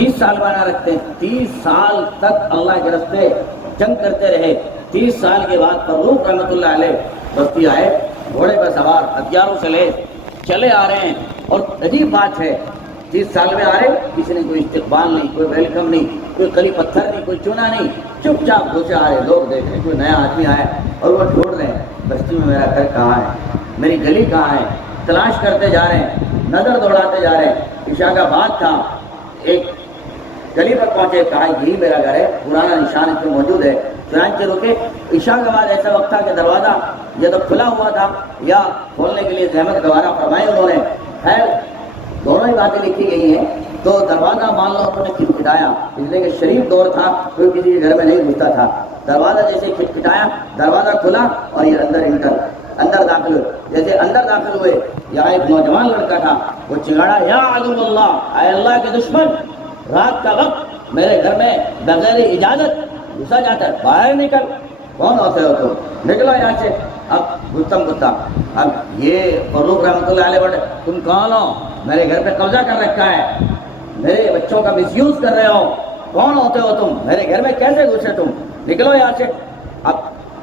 30 سال بنا رکھتے ہیں، 30 سال تک اللہ کے راستے جنگ کرتے رہے۔ 30 سال کے بعد فروخ رحمۃ اللہ علیہ بستی آئے، گھوڑے پر سوار، ہتھیاروں سے لے چلے آ رہے ہیں۔ اور عجیب بات ہے، 30 سال میں آ رہے، کسی نے کوئی استقبال نہیں، کوئی ویلکم نہیں، کوئی کلی پتھر نہیں، کوئی چونا نہیں، چپ چاپ گھسے آ رہے۔ لوگ دیکھ رہے ہیں کوئی نیا آدمی آیا اور وہ ڈھونڈ رہے ہیں بستی میں میرا گھر کہاں ہے، میری گلی کہاں ہے، تلاش کرتے جا رہے ہیں، نظر دوڑاتے جا رہے ہیں۔ عشاء کا بعد تھا، ایک گلی پر پہنچے، کہا یہی میرا گھر ہے، پرانا نشان اس میں موجود ہے۔ چنانچہ رکے۔ عشاء کے بعد ایسا وقت تھا کہ دروازہ یا تو کھلا ہوا تھا یا کھولنے کے لیے زحمت گوارا فرمائی انہوں نے۔ خیر دونوں ہی باتیں لکھی گئی ہیں۔ تو دروازہ مان لو انہوں نے کھٹکھٹایا، اس لیے کہ شریف دور تھا، کوئی کسی کے گھر میں نہیں گھستا تھا۔ دروازہ جیسے کھٹکھٹایا، دروازہ کھلا اور یہ اندر داخل ہوئے۔ جیسے اندر داخل ہوئے، یہاں ایک نوجوان لڑکا تھا، وہ چنگاڑا، یا عدو اللہ، اے اللہ کے دشمن، رات کا وقت میرے گھر میں بغیر اجازت گھسا جاتا ہے، باہر نکل۔ کون ہوتے ہو تم؟ نکلو یہاں سے۔ اب گتم گتا، اب یہ فروخ رحمۃ اللہ علیہ بڑے، تم کون ہو؟ میرے گھر پہ قبضہ کر رکھا ہے، میرے بچوں کا مس یوز کر رہے ہو، کون ہوتے ہو تم؟ میرے گھر میں کیسے گھسے تم؟ نکلو یہاں سے۔ اب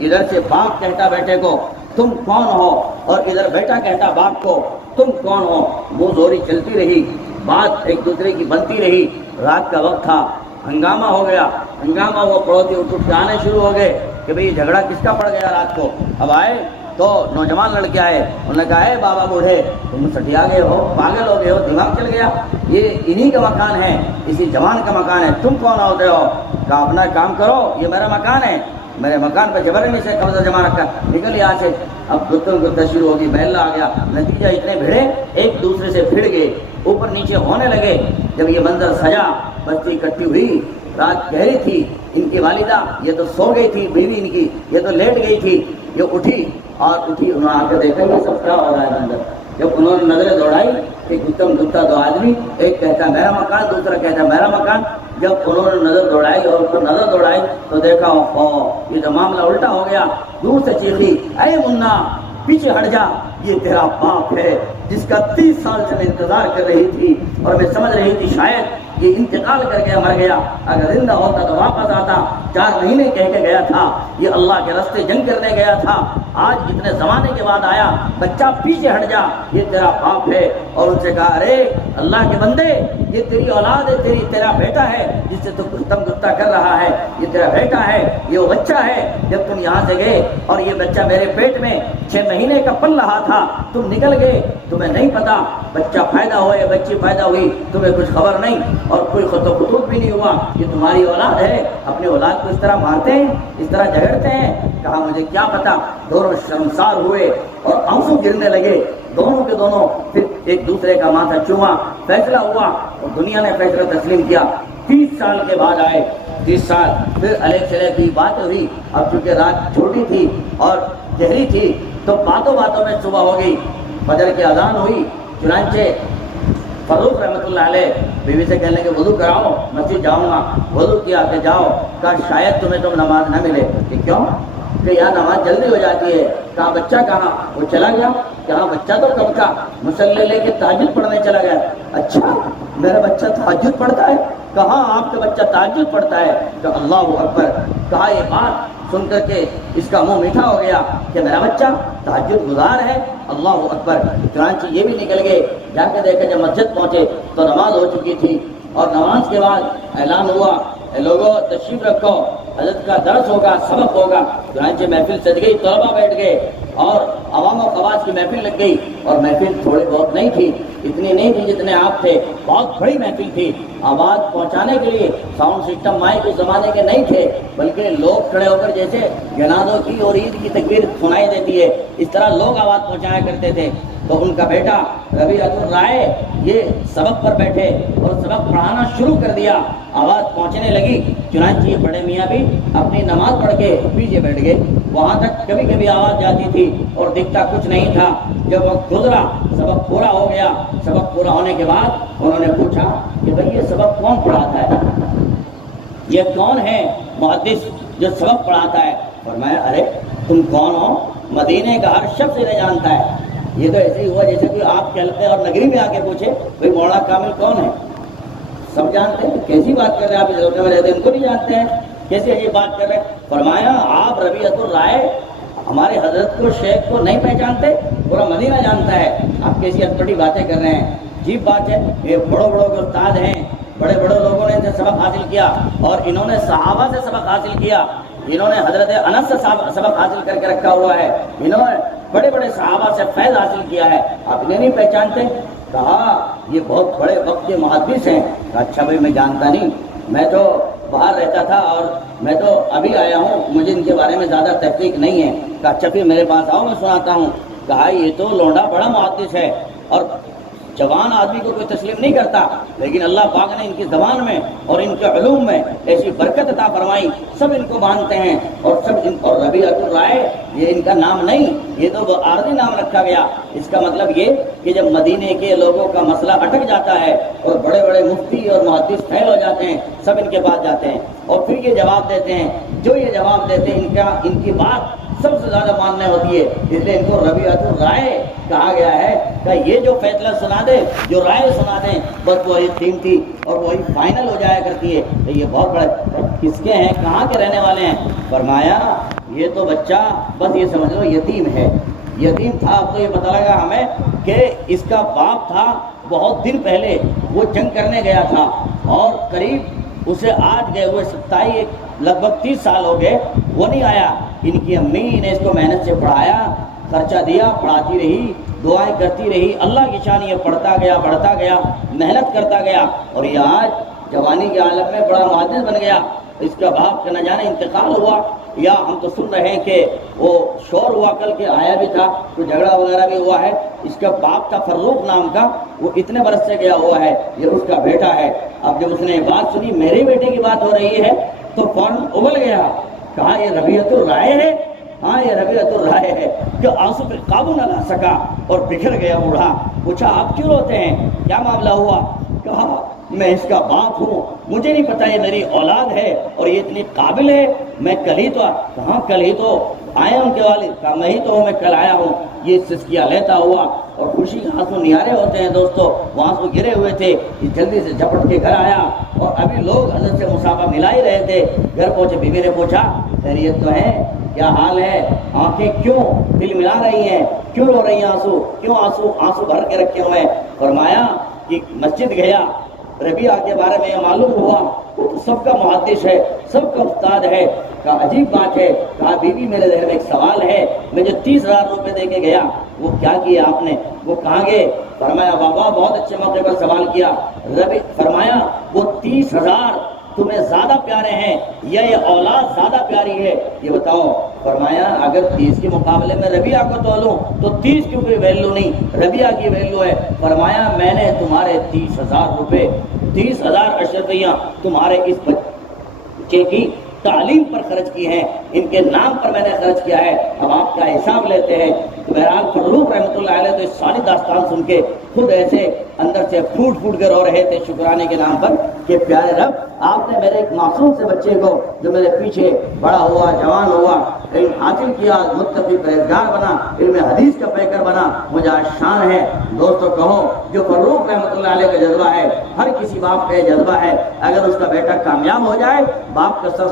ادھر سے باپ کہتا بیٹے کو تم کون ہو، اور ادھر بیٹا کہتا باپ کو تم کون ہو۔ وہ زوری چلتی رہی، بات ایک دوسرے کی بنتی رہی۔ رات کا وقت تھا، ہنگامہ ہو گیا، ہنگامہ ہوا، پڑوسی اٹھ کے آنے شروع ہو گئے کہ بھئی جھگڑا کس کا پڑ گیا رات کو۔ اب آئے تو نوجوان لڑکے آئے، انہوں نے کہا اے بابا بوڑھے، تم سٹیا گئے ہو، پاگل ہو گئے ہو، دماغ چل گیا، یہ انہی کا مکان ہے، اسی جوان کا مکان ہے، تم کون ہوتے ہو؟ کہا اپنا کام کرو، یہ میرا مکان ہے، میرے مکان پہ زبردستی سے قبضہ جما رکھا، نکل یہاں سے۔ اب گفتگو کو شروع ہوگی، محلہ آ گیا، نتیجہ اتنے بھیڑے ایک دوسرے سے بھیڑ گئے، اوپر نیچے ہونے لگے۔ جب یہ منظر سجا، بستی اکٹھی ہوئی، رات گہری تھی، ان کی والدہ یہ تو سو گئی تھی، بیوی ان کی یہ تو لیٹ گئی تھی، یہ اٹھی اور اٹھی، انہوں نے آ کے دیکھا یہ سب کیا ہو رہا ہے اندر۔ جب انہوں نے نظریں دوڑائی، ایک گتم گتا دو آدمی، ایک کہتا ہے میرا مکان، دوسرا کہتا ہے میرا مکان۔ جب انہوں نے نظر دوڑائی اور اوپر نظر دوڑائی تو دیکھا یہ تو معاملہ الٹا ہو گیا۔ دور سے چیخی، اے منا پیچھے ہٹ جا، یہ تیرا باپ ہے جس کا 30 سال سے میں انتظار کر رہی تھی، اور میں سمجھ رہی تھی شاید یہ انتقال کر گیا، مر گیا، اگر زندہ ہوتا تو واپس آتا۔ 4 مہینے کہہ کے گیا تھا، یہ اللہ کے راستے جنگ کرنے گیا تھا، آج اتنے زمانے کے بعد آیا، بچہ پیچھے ہٹ جا، یہ تیرا باپ ہے۔ اور ان سے کہا ارے اللہ کے بندے، یہ تیری اولاد ہے، تیرا بیٹا ہے جس سے تو گفتم گتا کر رہا ہے، یہ تیرا بیٹا ہے، یہ وہ بچہ ہے۔ جب تم یہاں سے گئے اور یہ بچہ میرے پیٹ میں 6 مہینے کا پل رہا تھا، تم نکل گئے، تمہیں نہیں پتا بچہ پیدا ہوا یا بچی پیدا ہوئی، تمہیں کچھ خبر نہیں، اور کوئی خط و خطوط بھی نہیں ہوا، یہ تمہاری اولاد ہے۔ اپنی اولاد کو اس طرح مارتے ہیں، اس طرح جھگڑتے ہیں۔ کہا مجھے کیا پتا۔ دونوں شرمسار ہوئے اور آنسو گرنے لگے، دونوں کے دونوں۔ پھر ایک دوسرے کا ماتھا چوما، فیصلہ ہوا اور دنیا نے فیصلہ تسلیم کیا۔ 30 سال کے بعد آئے، 30 سال پھر علیہ چلے کی بات ہوئی۔ اب چونکہ رات چھوٹی تھی اور گہری تھی تو باتوں باتوں میں صبح ہو گئی، فجر کی اذان ہوئی۔ چنانچہ فروخ رحمۃ اللہ علیہ بیوی سے کہنے کہ وضو کراؤ، مسجد جاؤں گا۔ وضو کیا کہ جاؤ۔ کہا شاید تمہیں تو نماز نہ ملے۔ کہ کیوں؟ کہ یہاں نماز جلدی ہو جاتی ہے۔ کہا بچہ کہاں؟ وہ چلا گیا۔ کہا بچہ تو کب کا؟ مصلی لے کے تہجد پڑھنے چلا گیا۔ اچھا میرا بچہ تہجد پڑھتا ہے؟ کہاں آپ کا بچہ تہجد پڑھتا ہے؟ کہ اللہ اکبر۔ کہا یہ بات سن کر کے اس کا منہ میٹھا ہو گیا کہ میرا بچہ تہجد گزار ہے، اللہ اکبر۔ چنانچہ یہ بھی نکل گئے، جا کے دیکھا جب مسجد پہنچے تو نماز ہو چکی تھی، اور نماز کے بعد اعلان ہوا اے لوگوں تشریف رکھو، حضرت کا درس ہوگا، سبق ہوگا۔ چنانچہ محفل سج گئی، طلبا بیٹھ گئے اور عوام و خواص کی محفل لگ گئی۔ اور محفل تھوڑی بہت نہیں تھی، اتنی نہیں تھی جتنے آپ تھے، بہت بڑی محفل تھی۔ آواز پہنچانے کے لیے ساؤنڈ سسٹم مائک اس زمانے کے نہیں تھے، بلکہ لوگ کھڑے ہو کر جیسے جنازوں کی اور عید کی تکبیر سنائی دیتی ہے اس طرح لوگ آواز پہنچایا کرتے تھے۔ تو ان کا بیٹا ربیعۃ الرائے یہ سبق پر بیٹھے اور سبق پڑھانا شروع کر دیا، آواز پہنچنے لگی۔ چنانچہ یہ بڑے میاں بھی اپنی نماز پڑھ کے پیچھے بیٹھ گئے۔ وہاں تک کبھی کبھی آواز جاتی تھی اور دکھتا کچھ نہیں تھا۔ جب وقت گزرا، سبق پورا ہو گیا۔ سبق پورا ہونے کے بعد انہوں نے پوچھا کہ بھئی یہ سبق کون پڑھاتا ہے؟ یہ کون ہے محدث جو سبق پڑھاتا ہے؟ فرمایا ارے تم کون ہو؟ مدینے کا ہر شخص انہیں جانتا ہے۔ یہ تو ایسے ہی ہوا جیسے کوئی آپ کے حلقے اور نگری میں آ کے پوچھے بھئی مولانا کامل کون ہے؟ سب جانتے ہیں کیسی بات کر رہے ہیں آپ، اس علاقے میں رہتے ہیں ان کو نہیں جانتے ہیں، کیسی عجیب بات کر رہے ہیں؟ فرمایا آپ ربیعۃ الرائے ہمارے حضرت کو شیخ کو نہیں پہچانتے؟ پورا مدینہ جانتا ہے، آپ کیسی اٹپٹی باتیں کر رہے ہیں؟ عجیب بات ہے، یہ بڑوں بڑوں کے استاد ہیں، بڑے بڑے لوگوں نے ان سے سبق حاصل کیا، اور انہوں نے صحابہ سے سبق حاصل کیا، انہوں نے حضرت انس سے سبق حاصل کر کے رکھا ہوا ہے، انہوں نے بڑے بڑے صحابہ سے فیض حاصل کیا ہے، آپ انہیں نہیں پہچانتے؟ کہا یہ بہت بڑے وقت کے محدث ہیں۔ کہا اچھا بھائی میں جانتا نہیں، میں تو باہر رہتا تھا اور میں تو ابھی آیا ہوں، مجھے ان کے بارے میں زیادہ تحقیق نہیں ہے۔ کہا اچھا پھر میرے پاس آؤ میں سناتا ہوں۔ کہا یہ تو لونڈا بڑا محدث ہے اور جوان آدمی کو کوئی تسلیم نہیں کرتا، لیکن اللہ پاک نے ان کی زبان میں اور ان کے علوم میں ایسی برکت عطا فرمائی، سب ان کو مانتے ہیں، اور سب اور ربیعۃ الرائے یہ ان کا نام نہیں، یہ تو عارضی نام رکھا گیا۔ اس کا مطلب یہ کہ جب مدینے کے لوگوں کا مسئلہ اٹک جاتا ہے اور بڑے بڑے مفتی اور محدث فیل ہو جاتے ہیں، سب ان کے پاس جاتے ہیں اور پھر یہ جواب دیتے ہیں، جو یہ جواب دیتے ہیں ان کی بات سب سے زیادہ ماننے ہوتی ہے، اس لیے ان کو ربیعۃ الرائے کہا گیا ہے۔ کہ یہ جو فیصلہ سنا دے، جو رائے سنا دیں، بس وہی قیمتی اور وہی فائنل ہو جایا کرتی ہے۔ تو یہ بہت بڑے کس کے ہیں، کہاں کے رہنے والے ہیں؟ فرمایا یہ تو بچہ بس یہ سمجھ لو یتیم ہے، یتیم تھا۔ اب تو یہ پتہ لگا ہمیں کہ اس کا باپ تھا، بہت دن پہلے وہ جنگ کرنے گیا تھا اور قریب اسے آج گئے ہوئے 27 لگ بھگ 30 سال ہو گئے، وہ نہیں آیا۔ ان کی امی نے اس کو محنت سے پڑھایا، خرچہ دیا، پڑھاتی رہی، دعائیں کرتی رہی، اللہ کی شان یہ پڑھتا گیا، بڑھتا گیا، محنت کرتا گیا، اور یہ آج جوانی کے عالم میں بڑا محدث بن گیا۔ اس کا باپ کا نہ جانے انتقال ہوا، یا ہم تو سن رہے ہیں کہ وہ شور ہوا، کل کے آیا بھی تھا، کوئی جھگڑا وغیرہ بھی ہوا ہے۔ اس کا باپ تھا فروخ نام کا، وہ اتنے برس سے گیا ہوا ہے، یہ اس کا بیٹا ہے۔ اب جب اس نے بات سنی میرے بیٹے کی بات ہو رہی ہے تو فوراً ابل گیا، کہا یہ ربیعۃ الرائے ہے؟ ہاں یہ ربیعۃ الرائے ہے۔ کہ آنسو پہ قابو نہ لا سکا اور بکھر گیا بوڑھا۔ پوچھا آپ کیوں روتے ہیں، کیا معاملہ ہوا؟ کہا میں اس کا باپ ہوں، مجھے نہیں پتا یہ میری اولاد ہے اور یہ اتنی قابل ہے، میں کل ہی تو کہاں کل ہی تو آئے ان کے والد، کہا میں ہی تو ہوں، میں کل آیا ہوں۔ یہ سسکیاں لیتا ہوا اور خوشی کے آنسو نیارے ہوتے ہیں دوستو، وہ آنسو گرے ہوئے تھے، یہ جلدی سے جھپٹ کے گھر آیا اور ابھی لوگ حضرت سے مسافہ ملا ہی رہے تھے۔ گھر پہنچے، بیوی نے پوچھا خیریت تو ہے، کیا حال ہے، آنکھیں کیوں دل ملا رہی ہیں، کیوں رو رہی ہیں، آنسو کیوں، آنسو بھر کے رکھے ہوئے ہیں؟ فرمایا کہ مسجد گیا، ربیعہ کے بارے میں یہ معلوم ہوا وہ تو سب کا محدث ہے، سب کا استاد ہے۔ کہا عجیب بات ہے، کہا بیوی میرے ذہن میں ایک سوال ہے، میں جو 30,000 روپے دے کے گیا وہ کیا کیا آپ نے، وہ کہاں گئے؟ فرمایا بابا بہت اچھے موقع پر سوال کیا۔ فرمایا وہ 30,000 تمہیں زیادہ پیارے ہیں یا یہ اولاد زیادہ پیاری ہے، یہ بتاؤ۔ فرمایا اگر 30 کے مقابلے میں ربیعہ کو تولوں تو 30 کی کوئی ویلیو نہیں، ربیعہ کی ویلیو ہے۔ فرمایا میں نے تمہارے 30,000 روپے، 30,000 اشرفیاں تمہارے اس بچے کی تعلیم پر خرچ کی ہیں، ان کے نام پر میں نے خرچ کیا ہے، اب آپ کا حساب لیتے ہیں۔ تو بہرحال فروخ رحمۃ اللہ علیہ تو اس ساری داستان سن کے خود ایسے اندر سے پھوٹ کے رو رہے تھے شکرانے کے نام پر کہ پیارے رب آپ نے میرے ایک معصوم سے بچے کو جو میرے پیچھے بڑا ہوا، جوان ہوا، علم حاصل کیا، متقی پرہیزگار بنا، علم حدیث کا پیکر بنا، مجھے آج شان ہے۔ دوستو کہو جو فروخ رحمۃ اللہ علیہ کا جذبہ ہے، ہر کسی باپ کا یہ جذبہ ہے، اگر اس کا بیٹا کامیاب ہو جائے باپ کا سر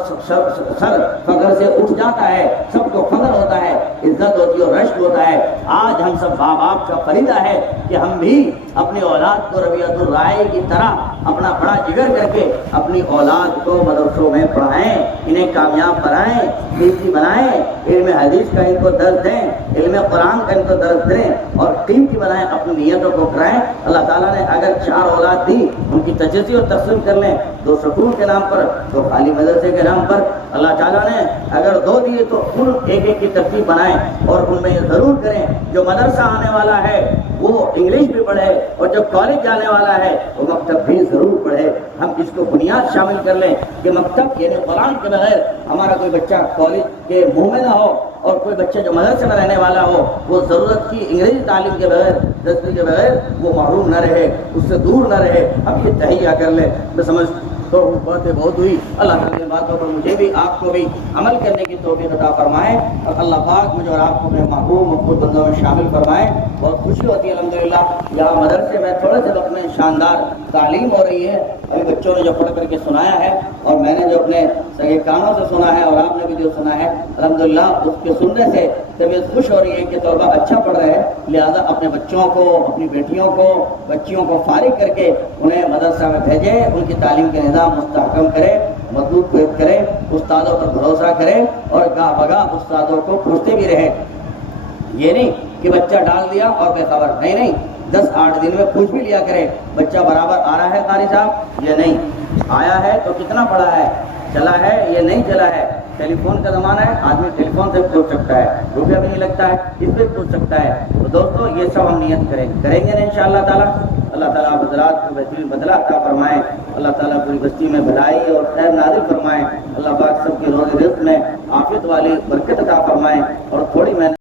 فخر سے اٹھ جاتا ہے، سب کو فخر ہوتا ہے، عزت ہوتی ہے اور رشک ہوتا ہے۔ آج ہم سب ماں باپ کا فریضہ ہے کہ ہم بھی اپنی اولاد کو ربیعۃ الرائے کی طرح اپنا بڑا جگر کر کے اپنی اولاد کو مدرسوں میں پڑھائیں، انہیں کامیاب بنائیں، قیمتی بنائیں، علم حدیث کا ان کو درس دیں، علم قرآن کا ان کو درس دیں اور قیمتی بنائیں، اپنی نیتوں کو کرائیں۔ اللہ تعالیٰ نے اگر 4 اولاد دی، ان کی تجزیہ اور تقسیم کر لیں، 2 سکول کے نام پر، 2 خالی مدرسے کے نام پر۔ اللہ تعالیٰ نے اگر 2 دیے تو ان ایک ایک کی ترتیب بنائیں اور ان میں یہ ضرور کریں جو مدرسہ آنے والا ہے وہ انگلش بھی پڑھے اور جو کالج جانے والا ہے وہ مکتب بھی ضرور پڑھے۔ ہم اس کو بنیاد شامل کر لیں کہ مکتب یعنی قرآن کے بغیر ہمارا کوئی بچہ کالج کے منہ میں نہ ہو، اور کوئی بچہ جو مدرسے میں رہنے والا ہو وہ ضرورت کی انگریزی تعلیم کے بغیر، دسویں کے بغیر وہ محروم نہ رہے، اس سے دور نہ رہے۔ ہم یہ تہیہ کر لیں۔ میں سمجھ تو باتیں بہت ہوئی، اللہ تعالیٰ کی باتوں پر مجھے بھی آپ کو بھی عمل کرنے کی توفیق عطا فرمائے اور اللہ پاک مجھے اور آپ کو اپنے محبوب مقبول بندوں میں شامل فرمائے۔ بہت خوشی ہوتی ہے الحمدللہ، یہاں مدرسے میں تھوڑے سے وقت میں شاندار تعلیم ہو رہی ہے۔ ابھی بچوں نے جو پڑھ کر کے سنایا ہے اور میں نے جو اپنے سگے کانوں سے سنا ہے اور آپ نے بھی جو سنا ہے الحمدللہ، اس کے سننے سے طبیعت خوش ہو رہی ہے کہ طلبہ اچھا پڑھ رہے ہیں۔ لہذا اپنے بچوں کو، اپنی بیٹیوں کو، بچیوں کو فارغ کر کے انہیں مدرسہ میں بھیجے، ان کی تعلیم کے نظام مستحکم کرے، مضبوط کرے، استادوں پر بھروسہ کرے اور گاہ بگاہ استادوں کو پوچھتے بھی رہے۔ یہ نہیں کہ بچہ ڈال دیا اور بے خبر، نہیں، 10-8 دن میں پوچھ بھی لیا کرے بچہ برابر آ رہا ہے قاری صاحب، یہ نہیں آیا ہے تو کتنا پڑھا ہے، چلا ہے یہ نہیں چلا ہے۔ ٹیلی فون کا زمانہ ہے، آدمی ٹیلی فون سے پوچھ سکتا ہے، روپیہ بھی نہیں لگتا ہے، اس پہ پوچھ سکتا ہے۔ تو دوستو یہ سب ہم نیت کریں گے نا انشاءاللہ تعالیٰ۔ اللہ تعالیٰ آپ حضرات کو بہترین بدلہ عطا فرمائے، اللہ تعالیٰ پوری بستی میں بھلائی اور خیر نازل فرمائے، اللہ پاک سب کے روزی رزق میں عافیت والی برکت عطا فرمائے اور تھوڑی محنت